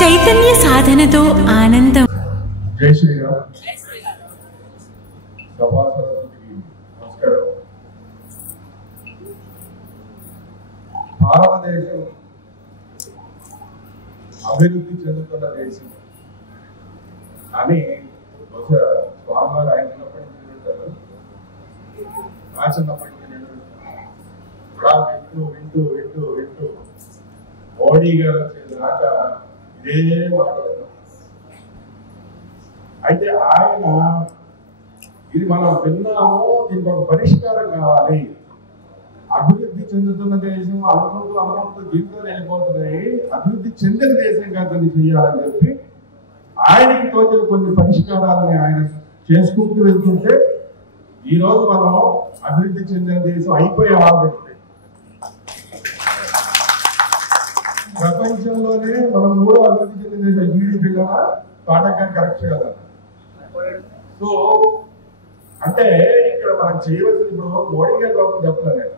చైతన్య సాధనతో ఆనందం. జై శ్రీరామ్. సభాసదులకి నమస్కారం. భారతదేశం అభివృద్ధి చెందుతున్న దేశం అని బహుశా స్వామివారు ఆయన చిన్నప్పటి నుంచి వింటారు. నా చిన్నప్పటి నుంచి నేను ఇలా వింటూ వింటూ వింటూ వింటూ మోడీ గారు వచ్చేదాకా ఇదే మాట్లాడతాం. అయితే ఆయన ఇది మనం విన్నాము, దీనికి ఒక పరిష్కారం కావాలి, అభివృద్ధి చెందుతున్న దేశం అనుకుంటూ దీంతో వెళ్ళిపోతున్నాయి, అభివృద్ధి చెందిన దేశంగా దీన్ని చేయాలని చెప్పి ఆయనకి తోచిన కొన్ని పరిష్కారాలని ఆయన చేసుకుంటూ వెళ్తుంటే ఈ రోజు మనం అభివృద్ధి చెందిన దేశం అయిపోయే వాళ్ళు. ప్రపంచంలోనే మనం మూడో అభివృద్ధి చెందిన దేశం జీడిపి పాఠకాన్ని కరెక్ట్ కదా. సో అంటే ఇక్కడ మనం చేయవలసింది, ఇప్పుడు మోడీ గారి కోసం చెప్పలేదు,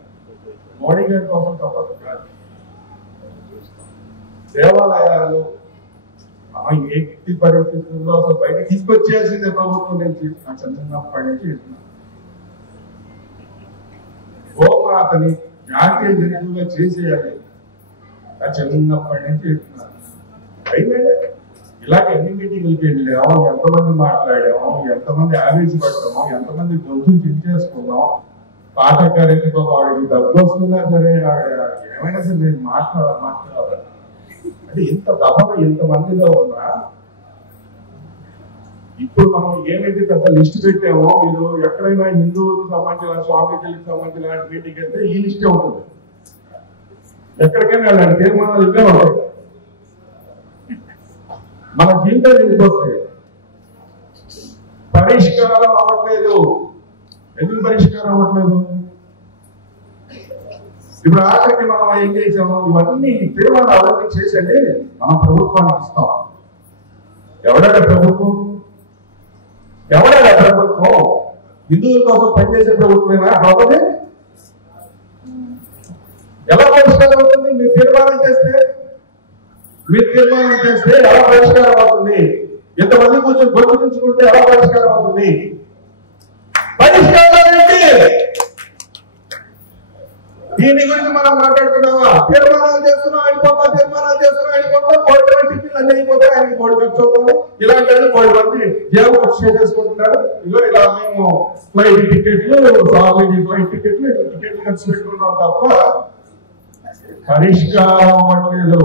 మోడీ గారి కోసం తప్పదు కాదు. దేవాలయాలు ఎట్టి పరిస్థితుల్లో అసలు బయట తీసుకొచ్చేయాల్సిందే ప్రభుత్వం నుంచి. చిన్నప్పటి నుంచి గోమాతని జాతీయ జంతువుగా చేసేయాలి, చిన్నప్పటి నుంచి చెప్తున్నారు. అయితే ఇలాగే ఎన్ని మీటింగ్లకి వెళ్ళాము, ఎంతమంది మాట్లాడాము, ఎంతమంది ఆవేశపడ్డాము, ఎంతమంది గొంతులు చించేసుకున్నాం. పాఠకారికి వాడికి డబ్బు వస్తున్నా సరే ఏమైనా సరే నేను మాట్లాడాలి అంటే ఇంత దఫన ఇంతమందిలో ఉన్నా ఇప్పుడు మనం ఏమైతే పెద్ద లిస్ట్ పెట్టామో, మీరు ఎక్కడైనా హిందువులకు సంబంధించిన స్వామీజీలకు సంబంధించిన మీటింగ్ అయితే ఈ లిస్టే ఉంటుంది. ఎక్కడికైనా వెళ్ళండి, తీర్మానాలు ఇవే ఉంటాయి. మన జీవితాలు వెళ్ళిపోతాయి. పరిష్కారం అవ్వట్లేదు. ఎందుకు పరిష్కారం అవ్వట్లేదు? ఇప్పుడు ఆఖరికి మనం ఏం చేసాము, ఇవన్నీ తీర్మానాలన్నీ చేసండి మనం ప్రభుత్వానికి ఇస్తాం. ఎవడాడ ప్రభుత్వం? హిందువుల కోసం పనిచేసే ప్రభుత్వమేనా? కాకపోతే ఎలా పరిష్కారం అవుతుంది? మీరు తీర్మానం చేస్తే ఎలా పరిష్కారం అవుతుంది? ఎంతమంది కూర్చొని గొంతుకుంటే ఎలా పరిష్కారం అవుతుంది? పరిష్కారం ఏంటి? దీని గురించి మనం మాట్లాడుతున్నావా? తీర్మానాలు చేస్తున్నాం వెళ్ళిపోతాం, కోడి టికెట్లు అన్ని అయిపోతాయి, ఆయనకి కోడి ఖర్చు అవుతుంది. ఇలాంటి కోడి మంది జేబు ఖర్చు చేసుకుంటున్నారు. ఇగో ఇలా మేము ఫ్లైట్ టికెట్లు ఖర్చు పెట్టుకుంటాం తప్ప పరిష్కారం అవ్వట్లేదు.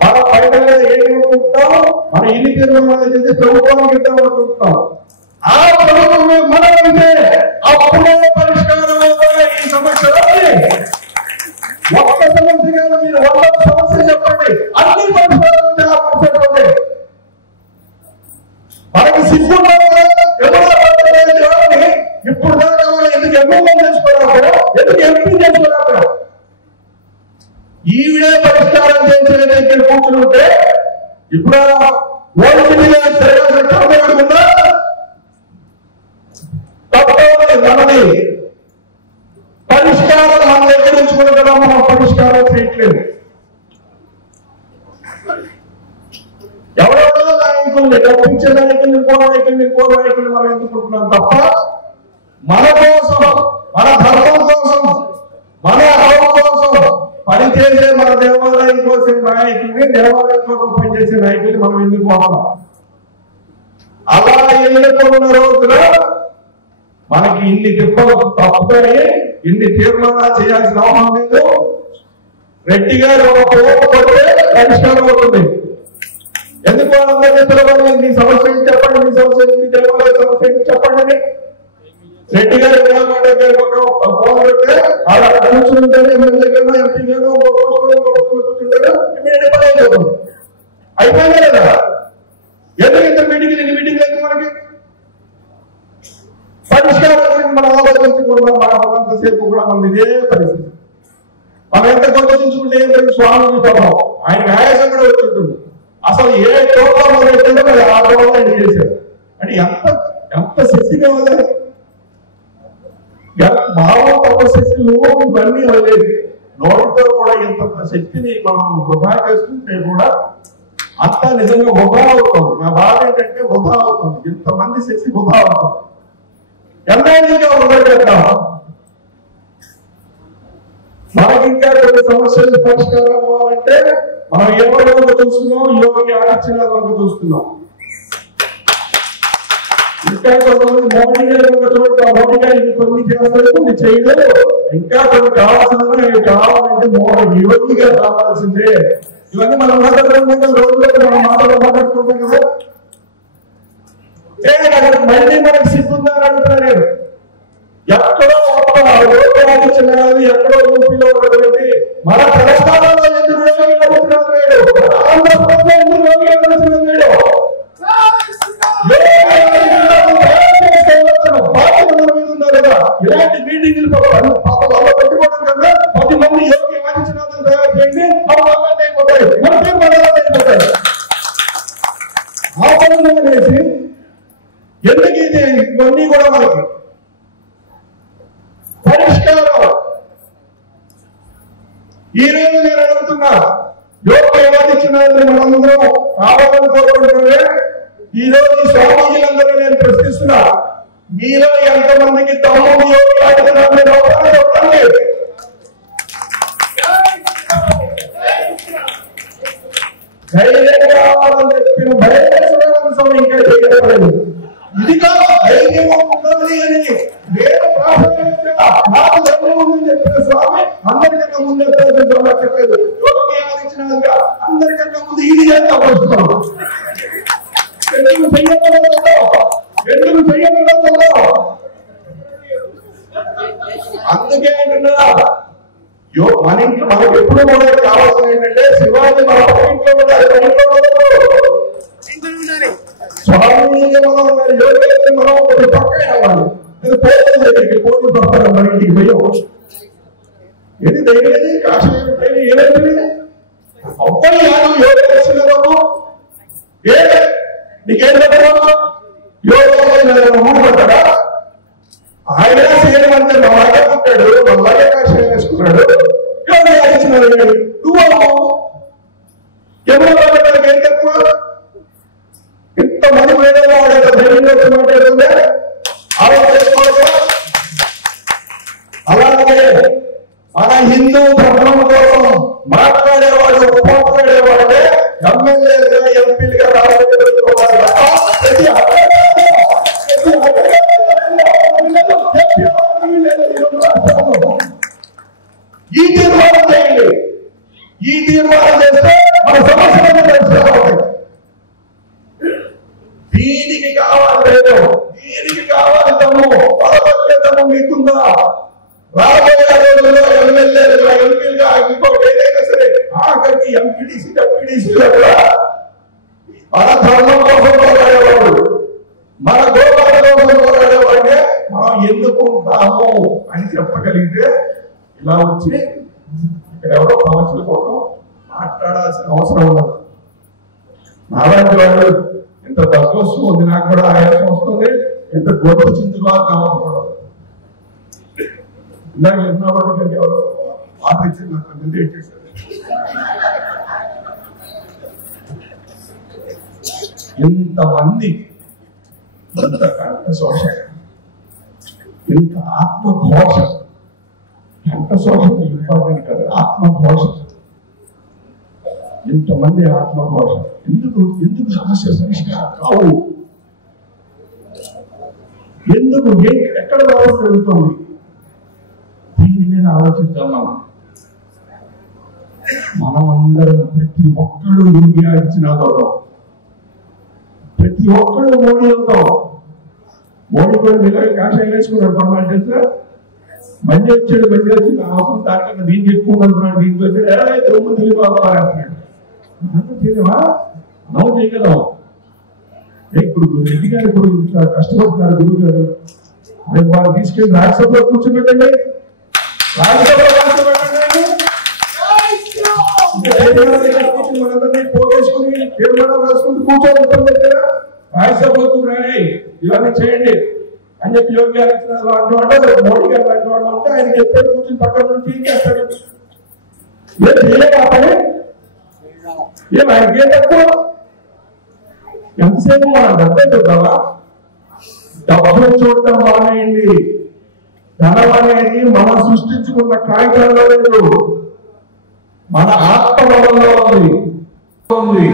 మన పైన ఏమనుకుంటాం, మన ఇన్ని తీర్మానాలు చేసి ప్రభుత్వానికి ఇద్దాం అనుకుంటున్నాం. ఆ ప్రభుత్వమే మనమైతే అప్పుడే పరిష్కారం అవుతాయి ఈ సమస్యలన్నీ. ఒక్క సమస్య కాదు, మీరు 100 సమస్యలు చెప్పండి, అన్ని పరిష్కారం అవుతాయి. మనకి సిగ్గు ఇప్పుడు దాకా ఎందుకు ఎమ్మెల్యే చేసుకోలేకపోయాం, ఎందుకు ఎంపీ చేసుకోలేకపోయాం? ఈవిడే పరిష్కారం చేసే దగ్గర కూర్చుంటే ఇప్పుడు మనది పరిష్కారం మన దగ్గర ఉంచుకుని కదా మనం పరిష్కారం చేయట్లేదు. ఎవరెవరో నాయకుల్ని, డబ్బించే నాయకుల్ని, కోరాయకుల్ని మనం ఎందుకుంటున్నాం తప్ప మన కోసం, మన ధర్మం కోసం, మన హక్కు కోసం పనిచేసే మన దేవాలయం కోసం నాయకుల్ని, దేవాలయం కోసం పనిచేసే నాయకుల్ని మనం ఎందుకు పోతాం? అలా ఎన్నుకున్న రోజున మనకి ఇన్ని తిప్పలు తప్పుతాయి, ఇన్ని తీర్మానాలు చేయాల్సిన అవసరం లేదు. రెడ్డి గారు ఒక పోపు పడితే పరిష్కారం అవుతుంది. ఎందుకు అందరినీ పిలవాలి? మీ సమస్య చెప్పండి, మీ సమస్య దేవాలయ సమస్య చెప్పండి. రెడ్డి గారు ఫోన్ పెడితే అలా కూర్చుంటారు, ఎమ్మెల్యే గారు, ఎంపీ గారు కూర్చుంటారు, అయిపోయింది కదా. ఎందుకు ఇంత మీటింగ్ అయితే మనకి పరిష్కారం గురించి మనం ఆలోచించుకుంటాం. మనంతసేపు కూడా మన ఇదే పరిస్థితి. మనం ఎంత ఆలోచించుకుంటే స్వామి ప్రభావం ఆయనకి ఆయాసం కూడా వచ్చింటుంది. అసలు ఏ టోటల్ మొదలెట్టిందో మరి ఆ టోటల్ ఆయన చేశారు అంటే ఎంత శక్తి కావాలి. భావం తపశక్తులు ఇవన్నీ వదిలేదు. నోటితో కూడా ఇంత శక్తిని మనం వృధా చేస్తుంటే కూడా అంతా నిజంగా వృధా అవుతుంది. నా బాధ ఏంటంటే వృధా అవుతుంది, ఇంతమంది శక్తి వృధా అవుతుంది. ఎంతగా వృధా చేద్దాం. మనకి ఇంకా కొన్ని సమస్యలు పరిష్కారం అవ్వాలంటే మనం ఎవరి వంక చూస్తున్నాం, యోగి ఆదిత్యనాథ్ వంక చూస్తున్నాం. ఇంకా కొంతమంది మోడీ గారి వంక చూడటం, మోడీ గారు కొన్ని చేస్తారు, కొన్ని చేయలేదు. ఇంకా కొన్ని కావాలంటే యోగి గారు రావాల్సిందే. ఇవన్నీ మనం మాట్లాడుకుంటాం, రోజుల్లో మనం మాట్లాడుకుంటాం కదా. మళ్ళీ మనకి సిద్ధుందా అని అంటున్నారు. ఎక్కడో యోగి ఆదిత్యనాథ్ ఎక్కడో యూపీలో ఉన్నటువంటి మన తెలంగాణలో ఎందుకు యోగి ఆదిత్యనాథ్ లేడు, ఆంధ్రప్రదేశ్లో ఎందుకు యోగి ఆదిత్యనాథ్ లేడు? ఇలాంటి మీటింగ్లు పెట్టుకోవడం కన్నా 10 మంది యోగి ఆదిత్యనాథ్ తయారు చేయండి, అయిపోతాయి. ఆ పనులు అనేసి ఎందుకు ఇది ఇవన్నీ కూడా మనకి పరిష్కారం. ఈ రోజు నేను అడుగుతున్నా, యోగి ఆదిత్యనాథ్ మనందరం కావాలని కోరుకుంటున్నారే. ఈ రోజు స్వామీజీలందరూ నేను ప్రశ్నిస్తున్నా, మీలో ఎంతమందికి తమ్ముడు యోగి ఆదిత్యనాథ్ చెప్పండి. ధైర్యం కావాలని చెప్పిన భయం ఇంకా చేయలేదు. ఇది కాదు ధైర్యం ఉండాలి అని నేను ప్రాధాన్యతగా నాకు ధైర్యం ఉందని చెప్పిన స్వామి అందరికన్నా ముందే చెప్పలేదు. యోగి ఆదిత్యనాథ్ అందరికన్నా ముందు ఇది చేస్తా వస్తున్నాం. ఎందుకు చెయ్యకూడదు? అందుకే అంటున్నా, మన ఇంట్లో మనకు ఎప్పుడు కూడా కావాల్సిన ఏంటంటే శివాజీ మన ఇంట్లో ఉండాలి, స్వామి యోగి మనం కొంచెం పక్కనే అవ్వాలి. పోటీ పడతారు మన ఇంటికి పోయో ఏది ధైర్యది కాషాయం ఏమైంది అబ్బాయి యాదవ్ యోగి వచ్చినారు. నీకేం చెప్పారు? యోగి మూడు పడ్డా ఆయన చేయమంటే మళ్ళాగే పుట్టాడు, మళ్ళాగే కాషాయం వేసుకున్నాడు. యోగి ఆదిత్యనాథ్ నువ్వు ఎవరో వాళ్ళకి ఏం తక్కువ? ఇంతమంది వేరేగా వాడే ధైర్యంలో మాట్లాడుతుందే ఆలోచించుకోవచ్చు. అలాగే మన హిందూ ధర్మం కోసం మాట్లాడేవాడు, పోట్లాడేవాడే ఎమ్మెల్యేగా ఎంపీలుగా రాజకీయాలు. ఈ తీర్మానం చేయండి. ఈ తీర్మానం చేస్తే మన సమస్యలను తెలుసుకోవాలి. దీనికి కావాలి లేదు, దీనికి కావాలి తమ్ము పదవచ్చము మీకుందా? రాబోయే రోజుల్లో ఎమ్మెల్యేలుగా ఎంపీలుగా ఇంకోటి ఏదైనా సరే ఆఖరికి ఎంపీడీసీ డెప్యూటీసీలో కూడా మన ధర్మం కోసం పోరాడేవాడు, మన గోపాల కోసం పోరాడేవాడే మనం ఎందుకుంటాము అని చెప్పగలిగితే ఇలా వచ్చి ఇక్కడ ఎవరో సమస్యల కోసం మాట్లాడాల్సిన అవసరం ఉండదు. నాలాంటి వాళ్ళు ఎంత దగ్గు వస్తుంది, నాకు కూడా ఆయాసం వస్తుంది, ఎంత గొప్ప చిందుకోవాలని అవసరం ఉండదు. ఇందాక ఎన్నోటి ఎవరో ఆపించి నాకు నిర్దేశం చేశారు. ఇంతమంది ఇంత కంఠశోష, ఇంత ఆత్మఘోష. కంఠశోష ఇంపార్టెంట్ కదా, ఆత్మఘోష. ఇంతమంది ఆత్మఘోష ఎందుకు? ఎందుకు సమస్య పరిష్కారం కావు? ఎందుకు? ఎక్కడ లోపం జరుగుతుంది? దీని మీద ఆలోచిద్దాం. మనం అందరం ప్రతి ఒక్కడు యోగి ఆదిత్యనాథ్ అవుతాం, ప్రతి ఒక్కడు మోడీ అవుతాం. మోడీ కూడా ఇలాగే కాషాయం వేసుకున్నాడు. పర్వాలేదు తెలుసా, మంచి వచ్చాడు, మంచి వచ్చి అవసరం దానికన్నా దీనికి ఎక్కువ అనుకున్నాడు. దీనికి వచ్చాడు తొమ్మిది తెలివి బాగున్నాడు. చేయలేవా? మనం చేయగలం. ఇప్పుడు రెడ్డి గారు ఇప్పుడు కష్టపడుతున్నారు గురువు గారు, రేపు వాళ్ళు తీసుకెళ్ళి రాజ్యసభలో కూర్చోబెట్టండి, రాజ్యసభలో కూర్చోబెట్టండి. మనందరినీ పోగేసుకుని తీర్మానం రాసుకుంటూ కూర్చోబెట్టడం దగ్గర రాజ్యసభలో రాయి ఇవన్నీ చేయండి. అని చెప్పి యోగి ఆదిత్యనాథ్ లాంటి వాళ్ళు, మోడీ గారు లాంటి వాళ్ళు ఉంటే ఆయన చెప్పాడు కూర్చుని పక్కన నుంచి ఏం చేస్తాడు? ఏం చేయలేక పని ఏం ఆయనకి ఏం తక్కువ? ఎంతసేపు మనం డబ్బే చూద్దామా? డబ్బులు చూడటం మానేయండి. ధనం అనేది మనం సృష్టించుకున్న కాగితాల్లో లేదు, మన ఆత్మబలంలో ఉంది.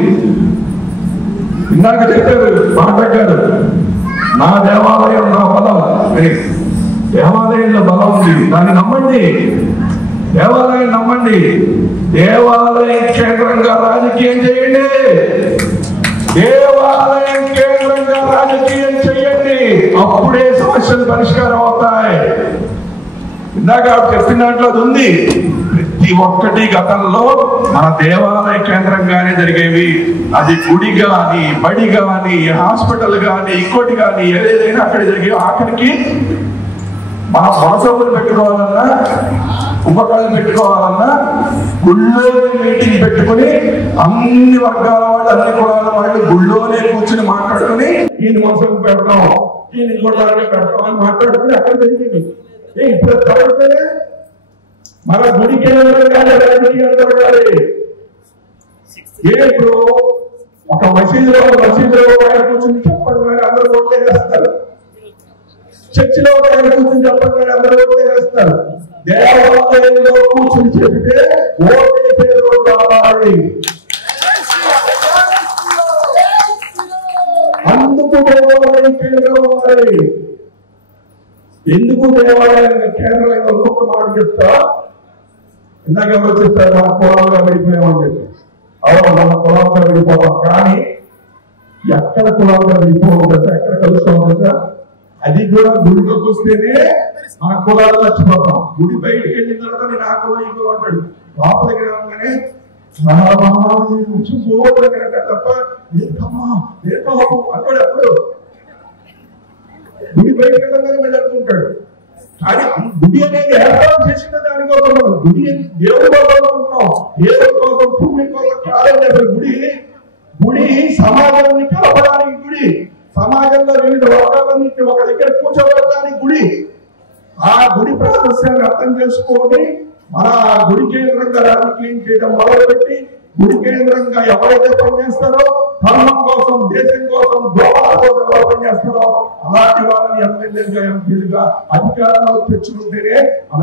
ఇందాక చెప్పారు మాట్లాడారు, నా దేవాలయం నా బలం. దేవాలయంలో బలం ఉంది, దాన్ని నమ్మండి. దేవాలయం నమ్మండి. దేవాలయం కేంద్రంగా రాజకీయం చేయండి. దేవాలయం కేంద్రంగా రాజకీయం చేయండి, అప్పుడే సమస్యలు పరిష్కారం అవుతాయి. ఇందాక చెప్పిన దాంట్లో అది ఉంది. ప్రతి ఒక్కటి గతంలో మన దేవాలయ కేంద్రంగానే జరిగేవి. అది గుడి గాని, బడి గాని, హాస్పిటల్ గాని, ఇంకోటి గాని, ఏదైనా అక్కడ జరిగేవి. ఆఖరికి మన మనసవులు పెట్టుకోవాలన్నా, ఉపకరణలు పెట్టుకోవాలన్నా గుళ్ళో మీటింగ్ పెట్టుకుని అన్ని వర్గాల వాళ్ళు, అన్ని కులాల వాళ్ళు గుళ్ళోనే కూర్చుని మాట్లాడుకుని ఈయన మనసం పెడతాం, ఈయన గుళ్ళాన్ని పెడతాం అని మాట్లాడుకుని అక్కడ జరిగింది. ఇప్పుడు తరగతలే మన గుడి కేంద్రంగానే రాజకీయాలు జరగాలి. ఇప్పుడు ఒక మసీదులో ఆయన కూర్చుని చెప్పంగానే అందరూ ఓట్లే వేస్తారు. చర్చిలో ఆయన కూర్చుని చెప్పంగానే అందరూ ఓట్లే వేస్తారు. దేవాలయంలో కూర్చుని చెప్తే ఓటేసేదో కావాలి. అందుకు దేవాలయం కేంద్రం అవ్వాలి. ఎందుకు దేవాలయం కేంద్రంగా ఒక్కొక్క మాట చెప్తా. ఇందాక ఎవరు చెప్తారు మన కులాలుగా విడిపోయామని చెప్పి. అవును, మన కులాలుగా విడిపోతాం, కానీ ఎక్కడ కులాలుగా విడిపోవడం కదా, ఎక్కడ కలుస్తాం కదా, అది కూడా గుడిలోకి వస్తేనే మన కులాలు మర్చిపోతాం. గుడి బయటికి వెళ్ళిన తర్వాత నేను ఆ కులం ఈ కులం అంటాడు. లోపలికి రాగానే తప్ప అంటాడు. అప్పుడు గుడి బయటకు వెళ్ళగానే మళ్ళీ అనుకుంటాడు. కానీ గుడి అనేది ఏర్పాటు చేసిన దానికోసం మనం గుడి దేవుడి కోసం అనుకుంటున్నాం. దేవుడి కోసం, భూమి కోసం కాదండి. అసలు గుడి సమాజాన్ని కలపడానికి గుడి, సమాజంలో వివిధ వర్గాలన్నింటినీ ఒక దగ్గర కూర్చోబెట్టడానికి గుడి. ఆ గుడి ప్రాశస్యాన్ని అర్థం చేసుకొని మన గుడి కేంద్రంగా రాజకీయం చేయడం మొదలుపెట్టి, గుడి కేంద్రంగా ఎవరైతే పనిచేస్తారో ధర్మం కోసం, దేశం కోసం, గోపాల కోసం ఎవరు పనిచేస్తారో అలాంటి వాళ్ళని ఎమ్మెల్యేలుగా, ఎంపీలుగా అధికారంలో తెచ్చుకుంటేనే మన